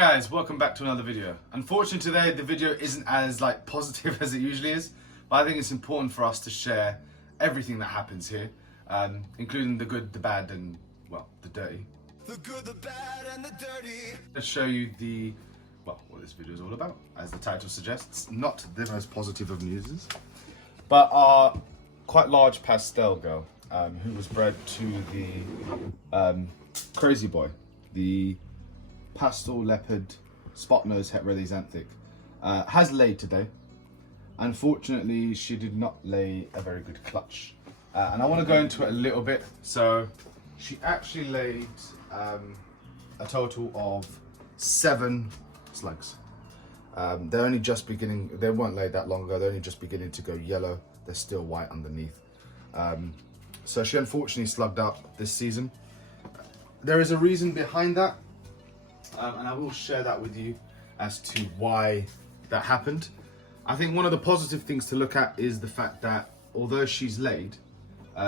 guys, welcome back to another video. Unfortunately today the video isn't as positive as it usually is, but I think it's important for us to share everything that happens here, including the good, the bad, and well, the dirty. The good, the bad, and the dirty. Let's show you what this video is all about. As the title suggests, not the most positive of newses, but our quite large pastel girl, who was bred to the crazy boy, the pastel leopard spot-nosed Heterelli xanthic, has laid today. Unfortunately, she did not lay a very good clutch, and I want to go into it a little bit. So she actually laid a total of 7 slugs. They're only just beginning, they weren't laid that long ago, they're only just beginning to go yellow. They're still white underneath. So she unfortunately slugged up this season. There is a reason behind that, and I will share that with you as to why that happened. I think one of the positive things to look at is the fact that although she's laid,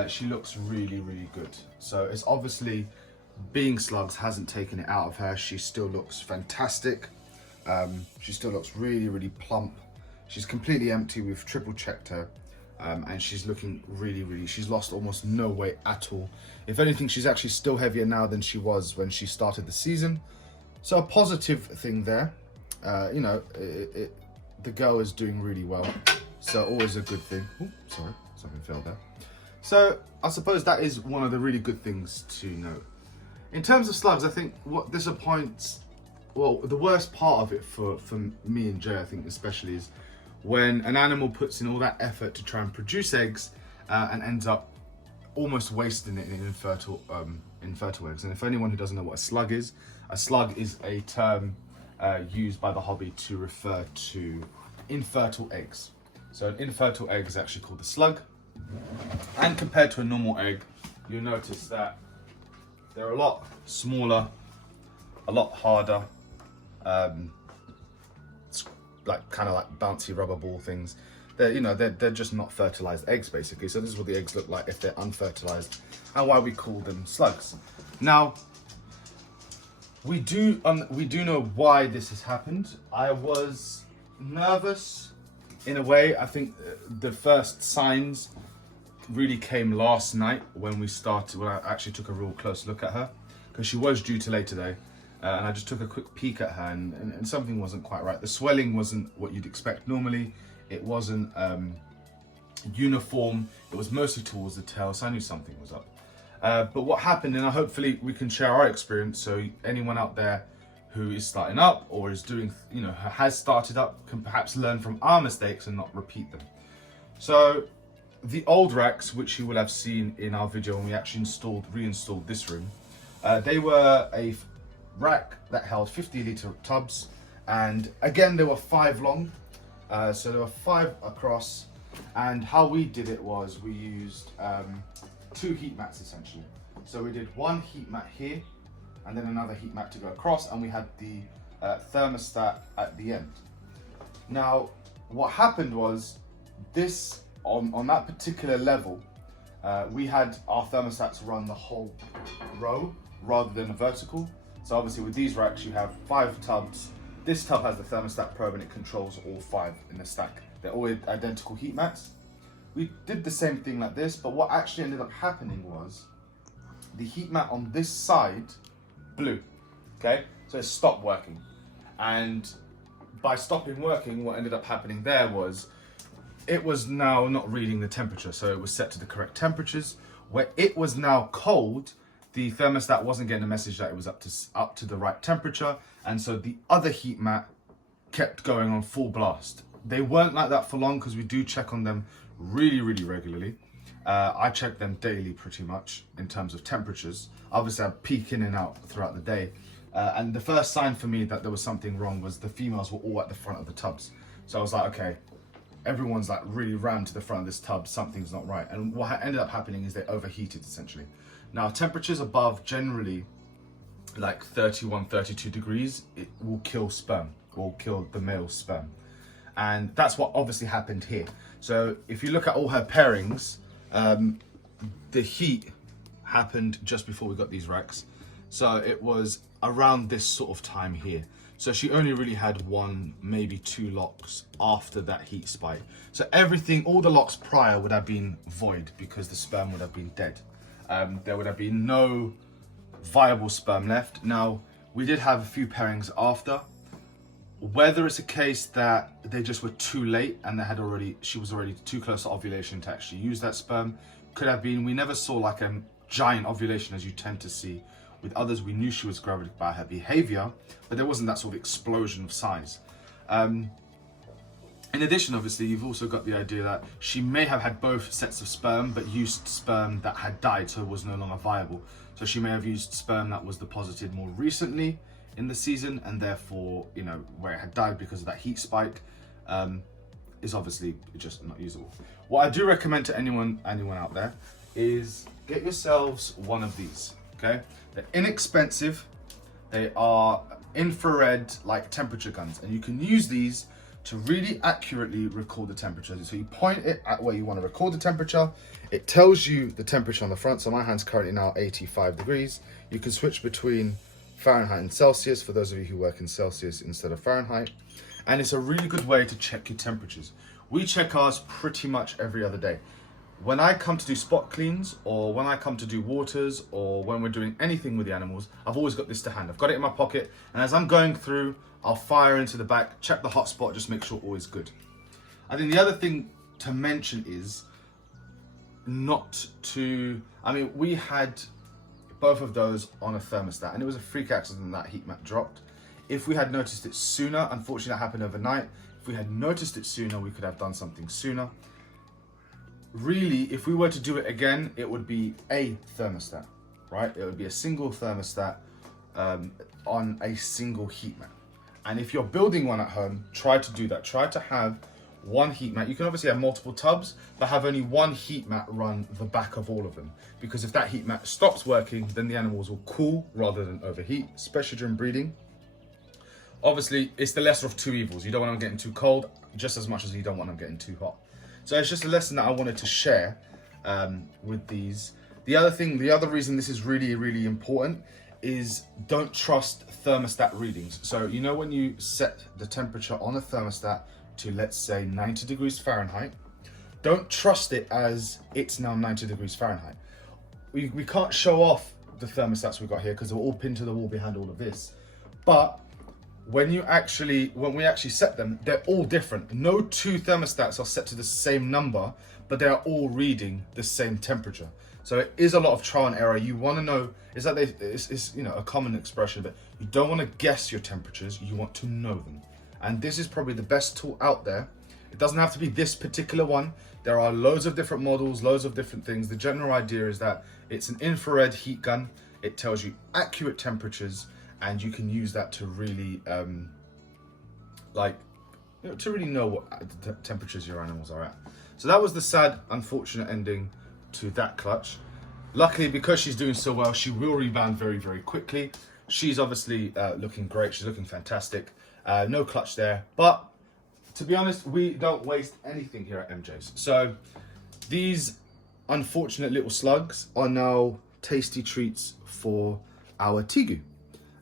she looks really, really good. So it's obviously, being slugs hasn't taken it out of her. She still looks fantastic. She still looks really, really plump. She's completely empty. We've triple checked her. And she's looking really, really, she's lost almost no weight at all. If anything, she's actually still heavier now than she was when she started the season. So a positive thing there. You know, the girl is doing really well. So always a good thing. Ooh, sorry, something fell there. So I suppose that is one of the really good things to note. In terms of slugs, I think what disappoints, well, the worst part of it for me and Jay, I think especially, is when an animal puts in all that effort to try and produce eggs and ends up almost wasting it in infertile eggs. And if anyone who doesn't know what a slug is a term used by the hobby to refer to infertile eggs. So an infertile egg is actually called a slug. And compared to a normal egg, you'll notice that they're a lot smaller, a lot harder, kind of like bouncy rubber ball things. They're just not fertilized eggs basically. So this is what the eggs look like if they're unfertilized, and why we call them slugs. Now we do know why this has happened. I was nervous in a way. I think the first signs really came last night when I actually took a real close look at her, because she was due to lay today. And I just took a quick peek at her, and something wasn't quite right. The swelling wasn't what you'd expect normally. It wasn't uniform. It was mostly towards the tail, so I knew something was up. But what happened, and hopefully we can share our experience, so anyone out there who is starting up or is doing, has started up, can perhaps learn from our mistakes and not repeat them. So the old racks, which you will have seen in our video when we actually reinstalled this room, they were a rack that held 50-litre tubs, and again there were 5 long, so there were 5 across. And how we did it was we used 2 heat mats essentially. So we did 1 heat mat here and then another heat mat to go across, and we had the thermostat at the end. Now what happened was, this on that particular level, we had our thermostats run the whole row rather than a vertical. So obviously with these racks you have 5 tubs. This tub has the thermostat probe and it controls all 5 in the stack. They're all identical heat mats. We did the same thing like this, but what actually ended up happening was the heat mat on this side blew, okay? So it stopped working. And by stopping working, what ended up happening there was, it was now not reading the temperature. So it was set to the correct temperatures. Where it was now cold, the thermostat wasn't getting a message that it was up to the right temperature, and so the other heat mat kept going on full blast. They weren't like that for long, because we do check on them really, really regularly. I check them daily pretty much in terms of temperatures. Obviously I peek in and out throughout the day, and the first sign for me that there was something wrong was the females were all at the front of the tubs. So I was like, okay, everyone's like really ran to the front of this tub, something's not right. And what ended up happening is they overheated essentially. Now temperatures above generally like 31, 32 degrees, it will kill sperm, will kill the male sperm. And that's what obviously happened here. So if you look at all her pairings, the heat happened just before we got these racks. So it was around this sort of time here. So she only really had 1, maybe 2 locks after that heat spike. So everything, all the locks prior would have been void because the sperm would have been dead. There would have been no viable sperm left. Now, we did have a few pairings after. Whether it's a case that they just were too late and she was already too close to ovulation to actually use that sperm, could have been. We never saw like a giant ovulation as you tend to see with others. We knew she was gravid by her behavior, but there wasn't that sort of explosion of size. In addition, obviously, you've also got the idea that she may have had both sets of sperm, but used sperm that had died, so was no longer viable. So she may have used sperm that was deposited more recently in the season, and therefore, you know, where it had died because of that heat spike, is obviously just not usable. What I do recommend to anyone out there is get yourselves one of these, okay? They're inexpensive. They are infrared like temperature guns, and you can use these to really accurately record the temperature. So you point it at where you want to record the temperature. It tells you the temperature on the front. So my hand's currently now 85 degrees. You can switch between Fahrenheit and Celsius for those of you who work in Celsius instead of Fahrenheit. And it's a really good way to check your temperatures. We check ours pretty much every other day. When I come to do spot cleans, or when I come to do waters, or when we're doing anything with the animals, I've always got this to hand. I've got it in my pocket, and as I'm going through, I'll fire into the back, check the hot spot, just make sure all is good. I think the other thing to mention is not to, I mean, we had both of those on a thermostat, and it was a freak accident that heat mat dropped. If we had noticed it sooner, unfortunately that happened overnight. If we had noticed it sooner, we could have done something sooner. Really, if we were to do it again, it would be a thermostat, right? It would be a single thermostat on a single heat mat. And if you're building one at home, try to do that. Try to have one heat mat. You can obviously have multiple tubs, but have only one heat mat run the back of all of them. Because if that heat mat stops working, then the animals will cool rather than overheat, especially during breeding. Obviously, it's the lesser of two evils. You don't want them getting too cold just as much as you don't want them getting too hot. So it's just a lesson that I wanted to share with these. The other reason this is really, really important is don't trust thermostat readings. So, you know, when you set the temperature on a thermostat to, let's say, 90 degrees Fahrenheit, don't trust it as it's now 90 degrees Fahrenheit. We can't show off the thermostats we've got here because they're all pinned to the wall behind all of this. But when we actually set them, they're all different. No two thermostats are set to the same number, but they are all reading the same temperature. So it is a lot of trial and error. You want to know, it's you know, a common expression, but you don't want to guess your temperatures, you want to know them. And this is probably the best tool out there. It doesn't have to be this particular one. There are loads of different models, loads of different things. The general idea is that it's an infrared heat gun. It tells you accurate temperatures, and you can use that to really, to really know what temperatures your animals are at. So that was the sad, unfortunate ending to that clutch. Luckily, because she's doing so well, she will rebound very, very quickly. She's obviously looking great. She's looking fantastic. No clutch there. But to be honest, we don't waste anything here at MJ's. So these unfortunate little slugs are now tasty treats for our Tegu.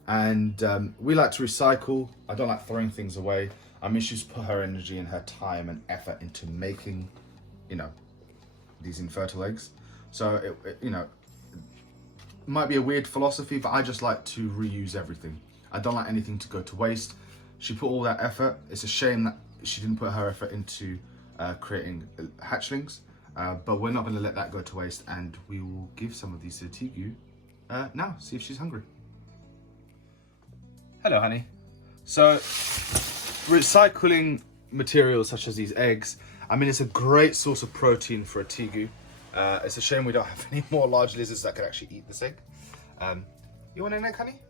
And we like to recycle. I don't like throwing things away. I mean, she's put her energy and her time and effort into making, you know, these infertile eggs. So, it might be a weird philosophy, but I just like to reuse everything. I don't like anything to go to waste. She put all that effort. It's a shame that she didn't put her effort into creating hatchlings, but we're not going to let that go to waste, and we will give some of these to Tegu now, see if she's hungry. Hello, honey. So, recycling materials such as these eggs, I mean, it's a great source of protein for a Tegu. It's a shame we don't have any more large lizards that could actually eat this egg. You want an egg, honey?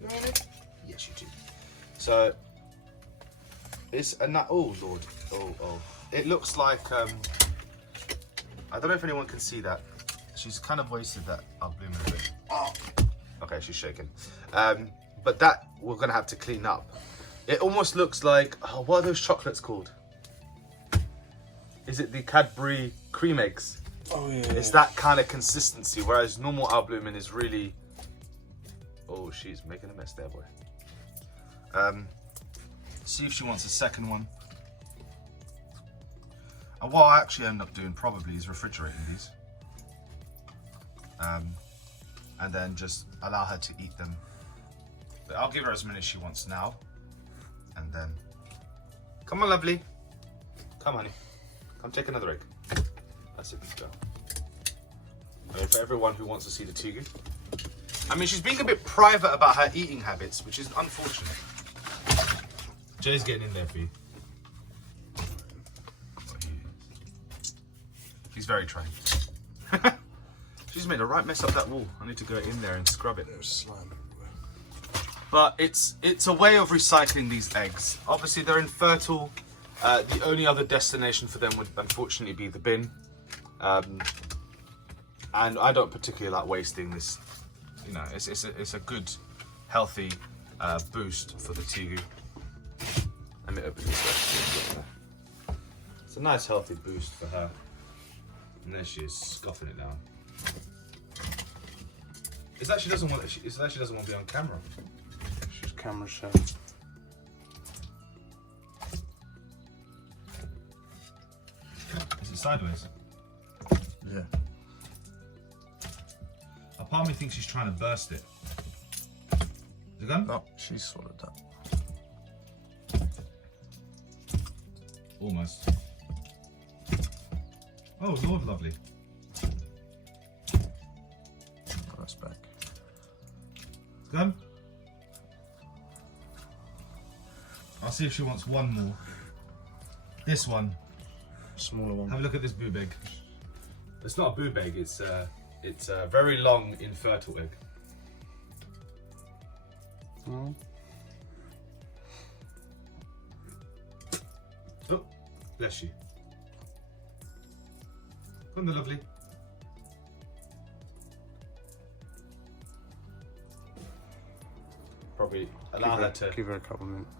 You want an egg? Yes, you do. So, it's a nut. Oh, Lord. Oh. It looks like, I don't know if anyone can see that. She's kind of wasted that albumin a bit. Oh. Okay, she's shaking. But that we're gonna have to clean up. It almost looks like, what are those chocolates called? Is it the Cadbury cream eggs? Oh yeah. It's that kind of consistency, whereas normal albumin is really... Oh, she's making a mess there, boy. See if she wants a second one. And what I actually end up doing probably is refrigerating these. And then just allow her to eat them. But I'll give her as many as she wants now. And then, come on, lovely. Come, honey. Come take another egg. That's it, good girl. I mean, for everyone who wants to see the Tegu. I mean, she's being a bit private about her eating habits, which is unfortunate. Jay's getting in there for you. He's very trained. She's made a right mess up that wall. I need to go in there and scrub it. There's slime everywhere. But it's a way of recycling these eggs. Obviously, they're infertile. The only other destination for them would unfortunately be the bin. And I don't particularly like wasting this. You know, it's a good, healthy boost for the Tegu. Let me open this up. It's a nice, healthy boost for her. And there she is, scoffing it down. It's that she doesn't want. It's that she doesn't want to be on camera. She's camera shy. Is it sideways? Yeah. A part of me thinks she's trying to burst it. Is it gone? No, she swallowed that. Almost. Oh, Lord lovely. Oh, that's back. Gone? I'll see if she wants one more. This one. Smaller one. Have a look at this boob egg. It's not a boob egg, it's a very long infertile egg. Mm. Oh, bless you. Come on, lovely. Probably allow her to give her a couple minutes.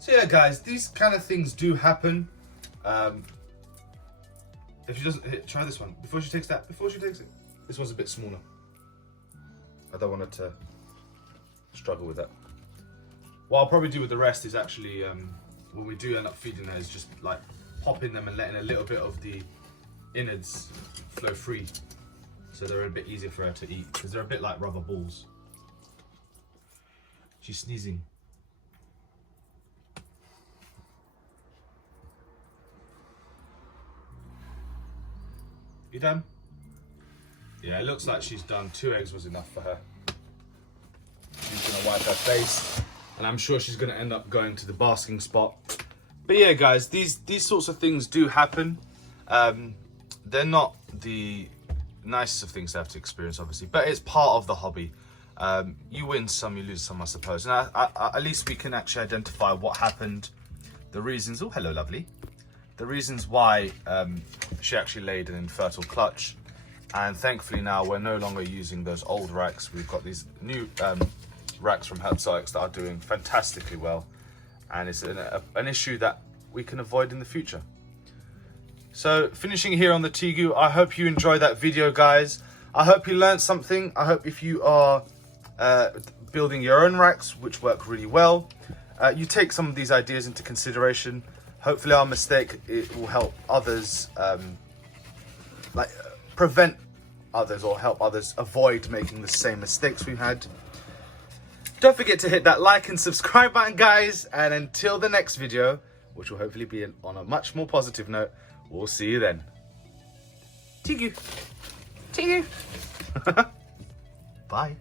So yeah, guys, these kind of things do happen. If she doesn't, here, try this one before she takes that. Before she takes it, this one's a bit smaller. I don't want her to struggle with that. What I'll probably do with the rest is actually, when we do end up feeding her, is just like popping them and letting a little bit of the innards flow free, so they're a bit easier for her to eat because they're a bit like rubber balls. She's sneezing. You done? Yeah, it looks like she's done. 2 eggs was enough for her. She's gonna wipe her face, and I'm sure she's gonna end up going to the basking spot. But yeah, guys, these sorts of things do happen. They're not the nicest of things to have to experience, obviously, but it's part of the hobby. You win some, you lose some, I suppose. And at least we can actually identify what happened, the reasons. Oh, hello, lovely. The reasons why she actually laid an infertile clutch. And thankfully now we're no longer using those old racks. We've got these new racks from Herpzoics that are doing fantastically well. And it's an issue that we can avoid in the future. So finishing here on the Tegu, I hope you enjoyed that video, guys. I hope you learned something. I hope if you are building your own racks, which work really well, you take some of these ideas into consideration. Hopefully our mistake, it will help others, prevent others or help others avoid making the same mistakes we've had. Don't forget to hit that like and subscribe button, guys. And until the next video, which will hopefully be on a much more positive note, we'll see you then. Tegu. Tegu. Bye.